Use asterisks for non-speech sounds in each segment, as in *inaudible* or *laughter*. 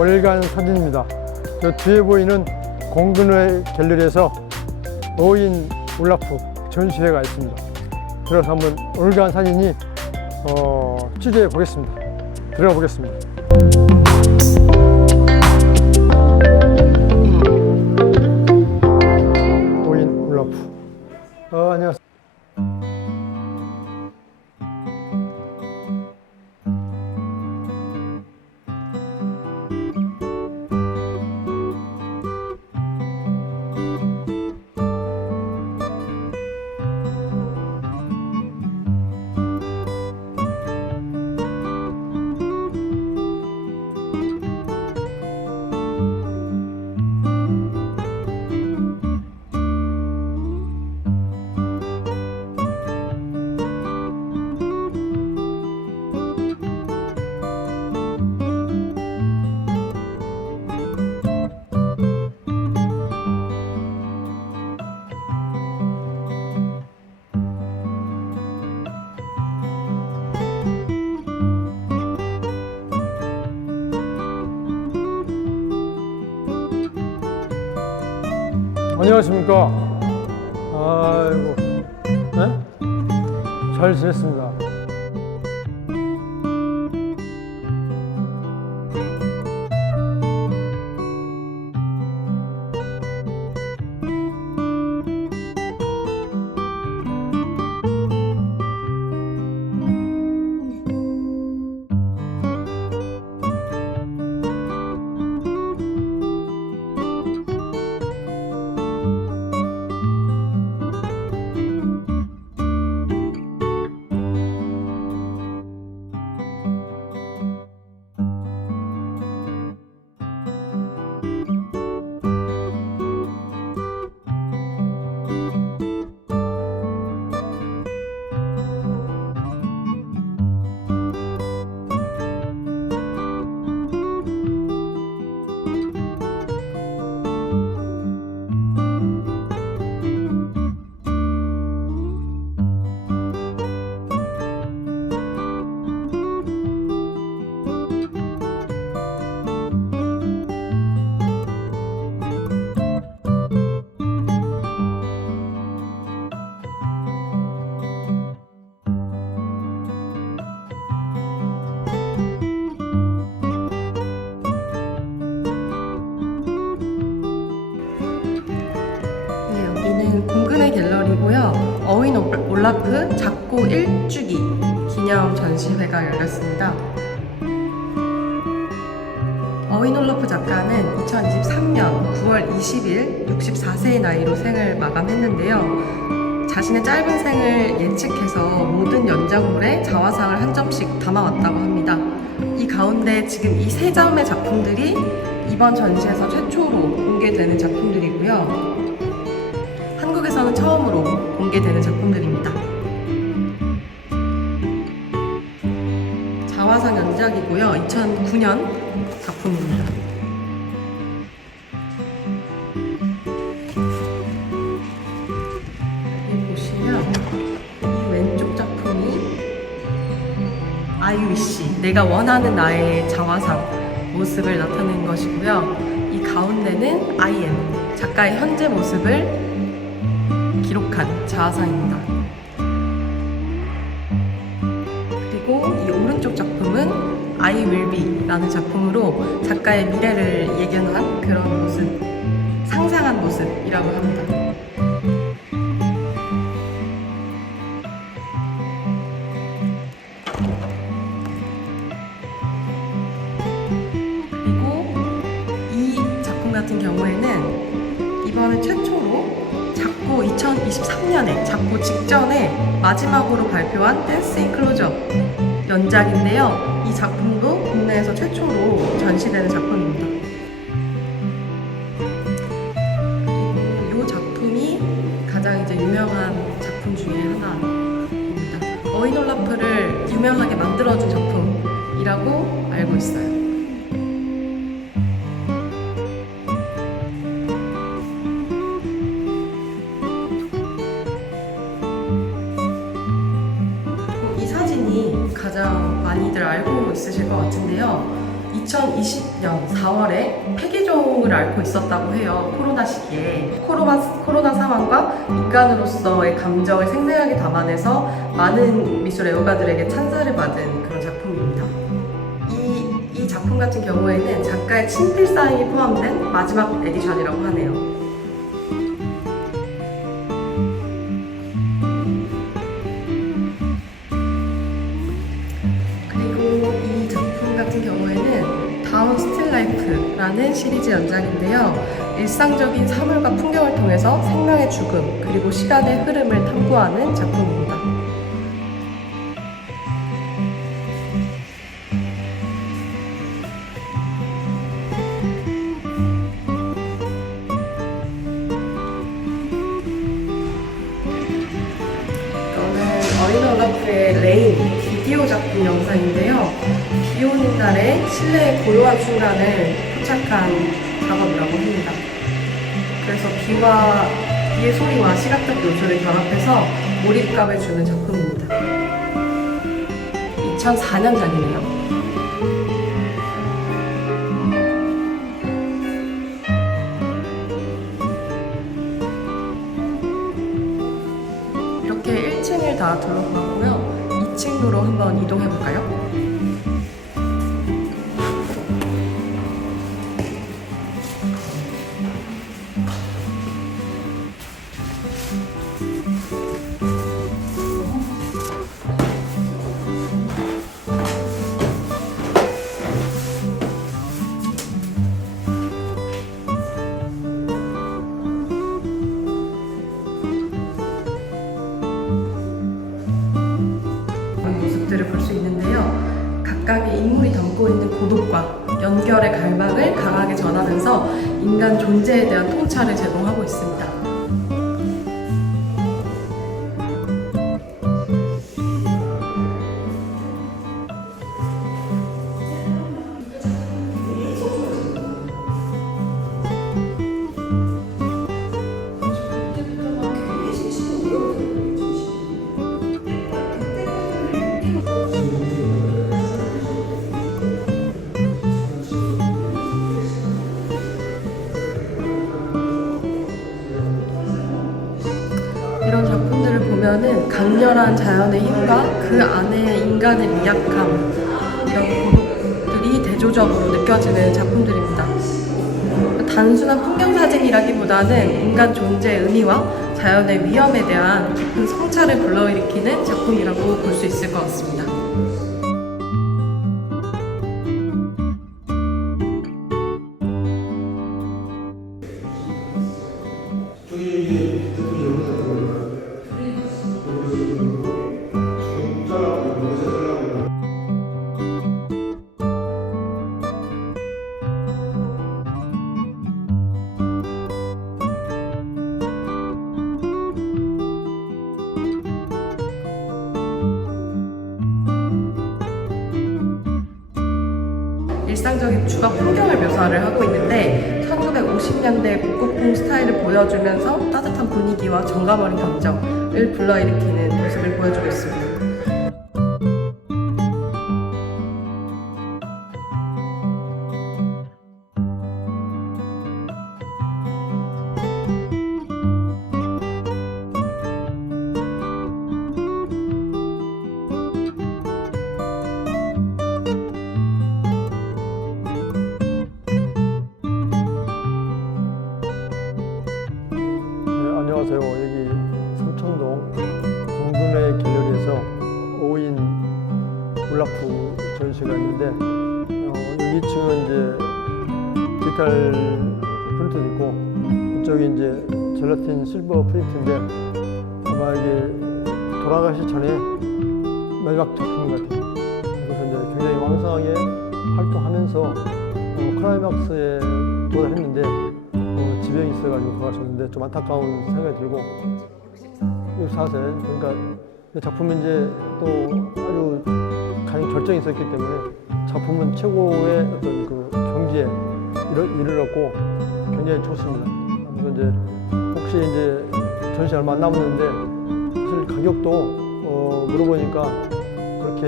월간 사진입니다. 저 뒤에 보이는 공근회 갤러리에서 노인 울라프 전시회가 있습니다. 들어서 한번 월간 사진이 어, 취재해 보겠습니다. 들어가 보겠습니다. 아이고, 네? 잘 지냈습니다. 여기는 공근의 갤러리고요. 어윈 올- 올라프 작고 1주기 기념 전시회가 열렸습니다. 어윈 올라프 작가는 2023년 9월 20일 64세의 나이로 생을 마감했는데요. 자신의 짧은 생을 예측해서 모든 연작물에 자화상을 한 점씩 담아왔다고 합니다. 이 가운데 지금 이 세 점의 작품들이 이번 전시에서 최초로 공개되는 작품들이고요. 한국에서는 처음으로 공개되는 작품들입니다. 자화상 연작이고요. 2009년 작품입니다. 보시면 이 왼쪽 작품이 아이위시 내가 원하는 나의 자화상 모습을 나타낸 것이고요. 이 가운데는 아이엠 작가의 현재 모습을 기록한 자화상입니다. 그리고 이 오른쪽 작품은 I will be라는 작품으로 작가의 미래를 예견한 그런 모습, 상상한 모습이라고 합니다. 2023년에 작고 직전에 마지막으로 발표한 댄스 인클로저 연작인데요. 이 작품도 국내에서 최초로 전시되는 작품입니다. 이 작품이 가장 이제 유명한 작품 중에 하나입니다. 어이놀라프를 유명하게 만들어준 작품이라고 알고 있어요. 있으실 것 같은데요. 2020년 4월에 폐기종을 앓고 있었다고 해요. 코로나 시기에. 코로나, 코로나 상황과 인간으로서의 감정을 생생하게 담아내서 많은 미술 애호가들에게 찬사를 받은 그런 작품입니다. 이, 이 작품 같은 경우에는 작가의 친필 사인이 포함된 마지막 에디션이라고 하네요. 라이프라는 시리즈 연작인데요. 일상적인 사물과 풍경을 통해서 생명의 죽음 그리고 시간의 흐름을 탐구하는 작품입니다. 이거는 어린어가프의 레인 비디오 작품 영상인데요. 비 오는 날에 실내의 고요한 순간을 포착한 작업이라고 합니다. 그래서 비와 비의 소리와 시각적 요소를 결합해서 몰입감을 주는 작품입니다. 2004년작이네요. 이렇게 1층을 다 둘러보았고요. 2층으로 한번 이동해 볼까요? 인간 존재에 대한 통찰을 제공하고 있습니다. 강렬한 자연의 힘과 그 안에 인간의 미약함 이런 고독들이 대조적으로 느껴지는 작품들입니다. 단순한 풍경 사진이라기보다는 인간 존재의 의미와 자연의 위험에 대한 깊은 성찰을 불러일으키는 작품이라고 볼 수 있을 것 같습니다. 보여주면서 따뜻한 분위기와 정감 어린 감정을 불러일으키는 모습을 보여주고 있습니다. 돌아가시 전에 마지막 작품 같아요. 그래서 이제 굉장히 왕성하게 활동하면서 어, 클라이막스에 도달했는데 어, 지병이 있어가지고 돌아가셨는데 좀 안타까운 생각이 들고 64세 그러니까 이 작품이 이제 또 아주 강한 결정이 있었기 때문에 작품은 최고의 어떤 그 경지에 이르, 이르렀고 굉장히 좋습니다. 그래서 이제 혹시 이제 전시 얼마 안 남았는데 가격도 어, 물어보니까 그렇게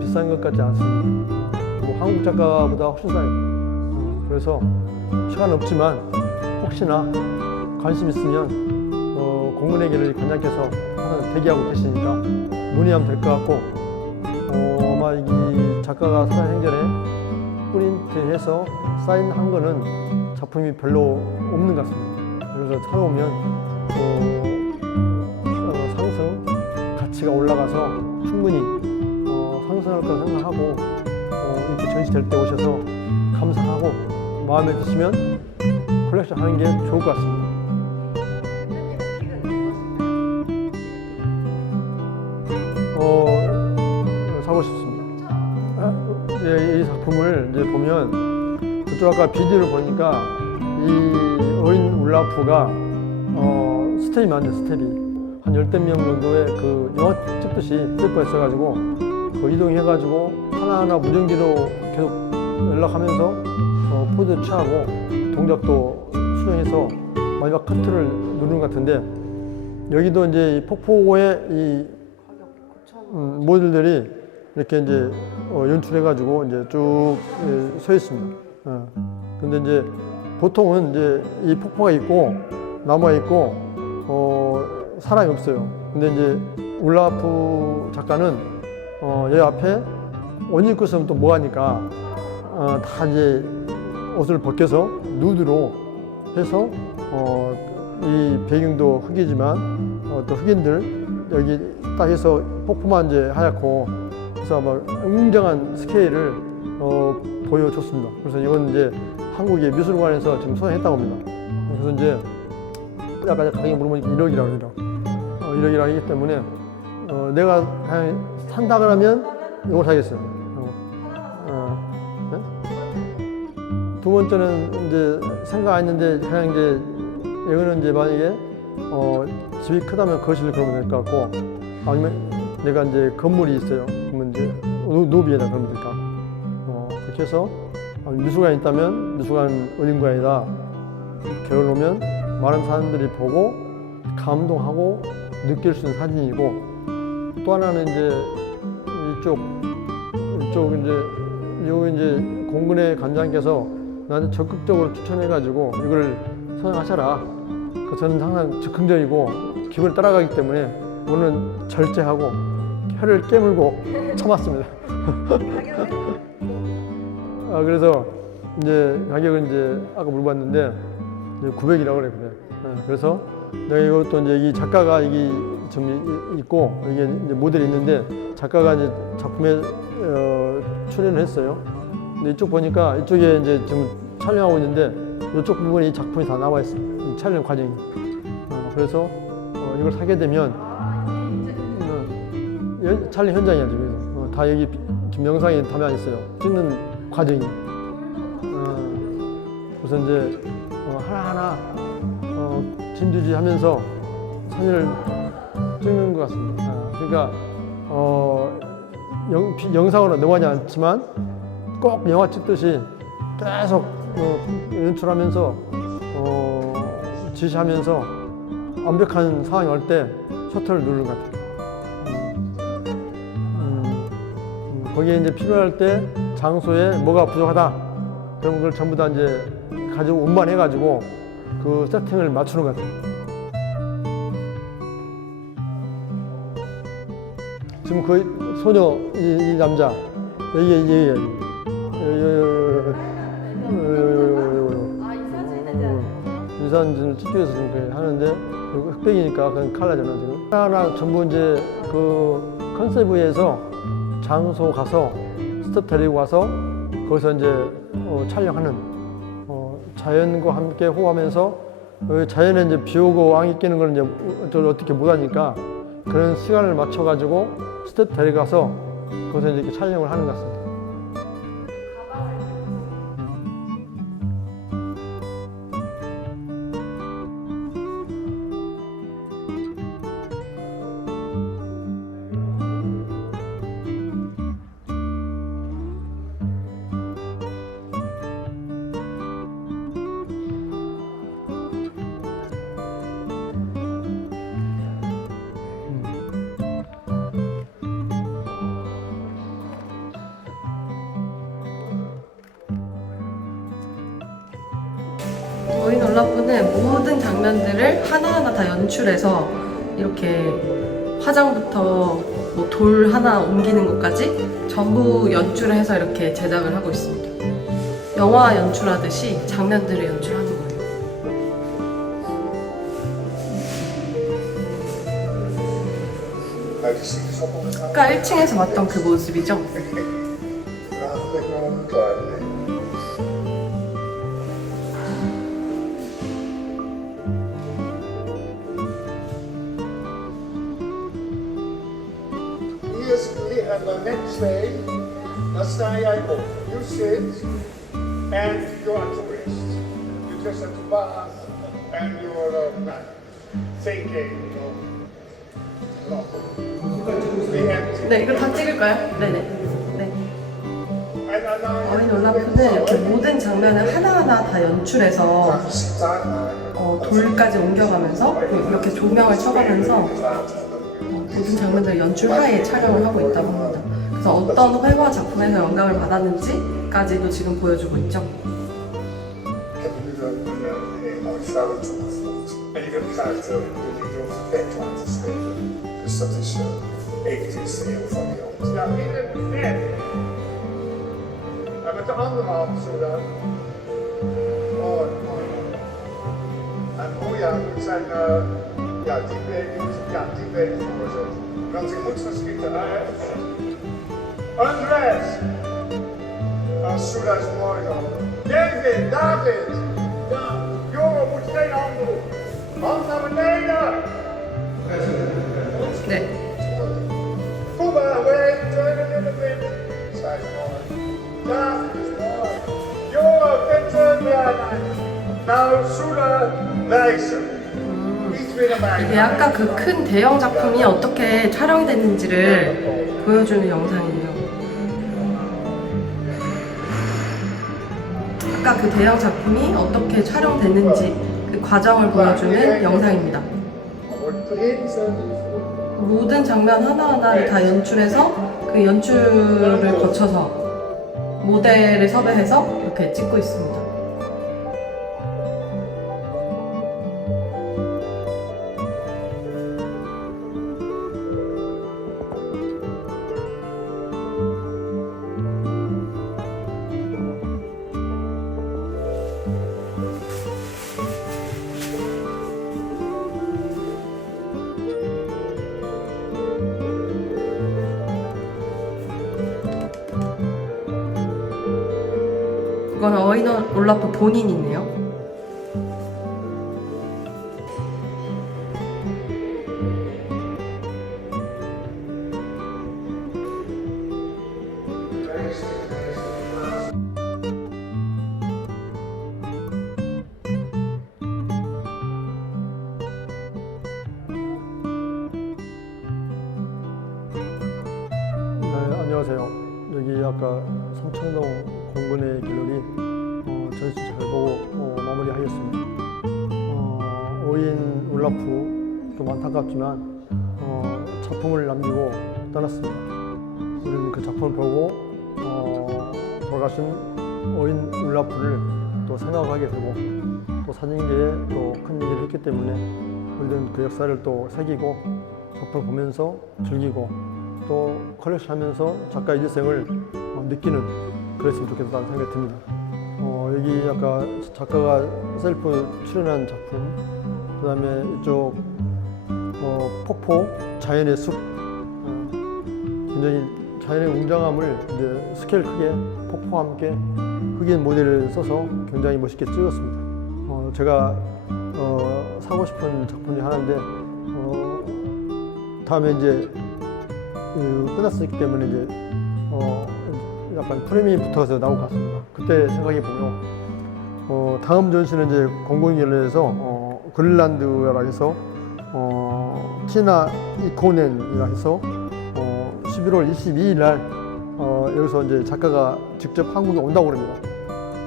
비싼 것 같지 않습니다. 뭐 한국 작가보다 훨씬 싸요. 어, 그래서 시간 없지만 혹시나 관심 있으면 어, 공문의 길을 관장께서 항상 대기하고 계시니까 문의하면 될 것 같고 어, 아마 이 작가가 살아생전에 프린트해서 사인한 거는 작품이 별로 없는 것 같습니다. 그래서 사놓으면 어, 가치가 올라가서 충분히 어, 상승할 거라 생각하고 어, 이렇게 전시될 때 오셔서 감상하고 마음에 드시면 컬렉션 하는 게 좋을 것 같습니다. 어, 사고 싶습니다. 아, 예, 이 작품을 이제 보면 저쪽 아까 비디오를 보니까 이 어인 울라프가 어, 스텝이 많네 스텝이 한 열댓 명 정도의 그 영화 찍듯이 스태프가 있어가지고 그 이동해가지고 하나하나 무전기로 계속 연락하면서 어, 포즈 취하고 동작도 수행해서 마지막 커트를 누르는 것 같은데 여기도 이제 이 폭포의 이 음, 모델들이 이렇게 이제 어, 연출해가지고 이제 쭉 서 있습니다. 어. 근데 이제 보통은 이제 이 폭포가 있고 나무가 있고 어, 사람이 없어요. 근데 이제 울라프 작가는 어, 여기 앞에 옷 입고 있으면 또 뭐하니까 어, 다 이제 옷을 벗겨서 누드로 해서 어, 이 배경도 흙이지만 어, 또 흑인들 여기 딱 해서 폭포만 이제 하얗고 그래서 아마 웅장한 스케일을 어, 보여줬습니다. 그래서 이건 이제 한국의 미술관에서 지금 수상했다고 합니다. 그래서 이제 아까 가격이 물어보니까 1억이라고 그러더라고. 어, 1억이라고 하기 때문에 어, 내가 산다 그러면 이걸 사겠어요. 어, 어, 네? 두 번째는 이제 생각 안 했는데 그냥 이제 이거는 이제 만약에 어, 집이 크다면 거실을 그러면 될 것 같고 아니면 내가 이제 건물이 있어요. 그러면 이제 노- 노비에다 그러면 될까. 어, 그렇게 해서 아, 미술관이 있다면 미술관 어딘가에다 걸어놓으면 많은 사람들이 보고 감동하고 느낄 수 있는 사진이고 또 하나는 이제 이쪽 이쪽 이제 요 이제 공군의 관장께서 나한테 적극적으로 추천해가지고 이걸 선행하셔라. 그 저는 항상 즉흥적이고 기분을 따라가기 때문에 오늘은 절제하고 혀를 깨물고 *laughs* 참았습니다. 아, 그래서 이제 가격은 이제 아까 물어봤는데 900이라고 그래 그래. 예, 그래서 내가 이것도 이제 이 작가가 여기 좀 이- 있고 이게 이제 모델이 있는데 작가가 이제 작품에 어, 출연을 했어요. 근데 이쪽 보니까 이쪽에 이제 지금 촬영하고 있는데 이쪽 부분에 이 작품이 다 나와 있어. 이 촬영 과정이. 어, 그래서 어, 이걸 사게 되면 어, 연- 촬영 현장이야 지금. 어, 다 여기 비- 지금 영상에 담아 있어요. 찍는 과정이. 어, 그래서 이제 어, 하나하나 어, 진두지하면서 사진을 찍는 것 같습니다. 아, 그러니까 어, 영, 비- 영상으로 넘어가지 않지만 꼭 영화 찍듯이 계속 어, 연출하면서 어, 지시하면서 완벽한 상황이 올 때 셔터를 누르는 것 같아요. 음, 음, 거기에 이제 필요할 때 장소에 뭐가 부족하다 그런 걸 전부 다 이제 가지고 운반해가지고 그 세팅을 맞추는 것 같아요. 지금 그 소녀 이, 이 남자 여기 여기 여기 이 사진을 찍기 위해서 지금 하는데 이거 흑백이니까 그냥 칼라잖아 지금 하나 전부 이제 그 컨셉에서 장소 가서 스텝 데리고 가서 거기서 이제 어, 촬영하는 어, 자연과 함께 호흡하면서 어, 자연에 이제 비 오고 왕이 끼는 걸 이제 저 어떻게 못하니까 그런 시간을 맞춰 가지고 스텝 데려가서 거기서 이제 촬영을 하는 것 같습니다. 올라프는 모든 장면들을 하나하나 다 연출해서 이렇게 화장부터 뭐 돌 하나 옮기는 것까지 전부 연출을 해서 이렇게 제작을 하고 있습니다. 영화 연출하듯이 장면들을 연출하는 거예요. 아까 1층에서 봤던 그 모습이죠? *laughs* next day, jij op. You sit and you are tourist. You just have to bath and you're uh, not thinking of the empty. 네, 이거 다 찍을까요? 네네. 네. 어인 올라프는 이렇게 모든 장면을 하나하나 다 연출해서 어, 돌까지 옮겨가면서 이렇게 조명을 쳐가면서 어, 모든 장면들을 연출 하에 촬영을 하고 있다고 합니다. 그래서 어떤 회화 작품에서 영감을 받았는지까지도 지금 보여주고 있죠. Uh, oh uh. Andres! Ah, Soeda is mooi dan. David, David! Doen. Hand naar beneden! 네. Kom maar, wait, turn a little bit. Zij is mooi. David is Soeda, wijzen. Iets meer naar mij. 이게 아까 그 큰 대형 작품이 어떻게 촬영이 됐는지를 보여주는 영상이에요. 아까 그 대형 작품이 어떻게 촬영됐는지 그 과정을 보여주는 영상입니다. 모든 장면 하나하나를 다 연출해서 그 연출을 거쳐서 모델을 섭외해서 이렇게 찍고 있습니다. 이건 어인 올라프 본인이네요. 안타깝지만 어, 작품을 남기고 떠났습니다. 우리는 그 작품을 보고 어, 돌아가신 오인 울라프를 또 생각하게 되고 또 사진계에 또 큰 일을 했기 때문에 우리는 그 역사를 또 새기고 작품을 보면서 즐기고 또 컬렉션 하면서 작가 일생을 어, 느끼는 그랬으면 좋겠다는 생각이 듭니다. 어, 여기 아까 작가가 셀프 출연한 작품, 그 다음에 이쪽 어, 폭포, 자연의 숲, 어, 굉장히 자연의 웅장함을 이제 스케일 크게 폭포와 함께 흑인 모델을 써서 굉장히 멋있게 찍었습니다. 어, 제가 어, 사고 싶은 작품 중 하나인데 어, 다음에 이제 그 끝났기 때문에 이제 어 약간 프레임이 붙어서 나올 것 같습니다. 그때 생각해 보면 어 다음 전시는 이제 공공연례에서 어 그린란드라 해서 어 티나 이코넨이라 해서 어 11월 22일 날 어 여기서 이제 작가가 직접 한국에 온다고 그럽니다.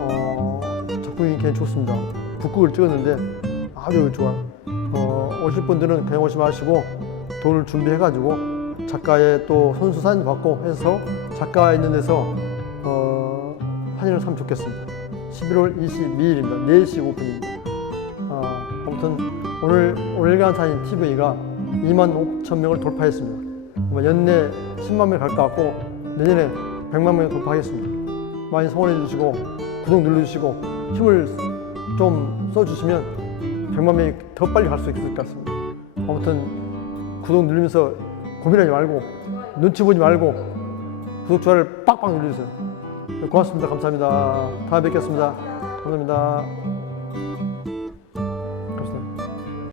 어 작품이 굉장히 좋습니다. 북극을 찍었는데 아주 좋아요. 어 오실 분들은 그냥 오지 마시고 돈을 준비해가지고 작가의 또 손수 사진 받고 해서 작가 있는 데서 어, 사진을 사면 좋겠습니다. 11월 22일입니다. 4시 오픈입니다. 아무튼 오늘 올간 사진 TV가 2만 5천 명을 돌파했습니다. 연내 10만 명 같고 내년에 100만 명 돌파하겠습니다. 많이 성원해 주시고 구독 눌러주시고 힘을 좀 써주시면 100만 명이 더 빨리 갈 수 있을 것 같습니다. 아무튼 구독 누르면서 고민하지 말고 눈치 보지 말고 구독 좋아요를 빡빡 눌러주세요. 고맙습니다. 감사합니다. 다음에 뵙겠습니다. 감사합니다.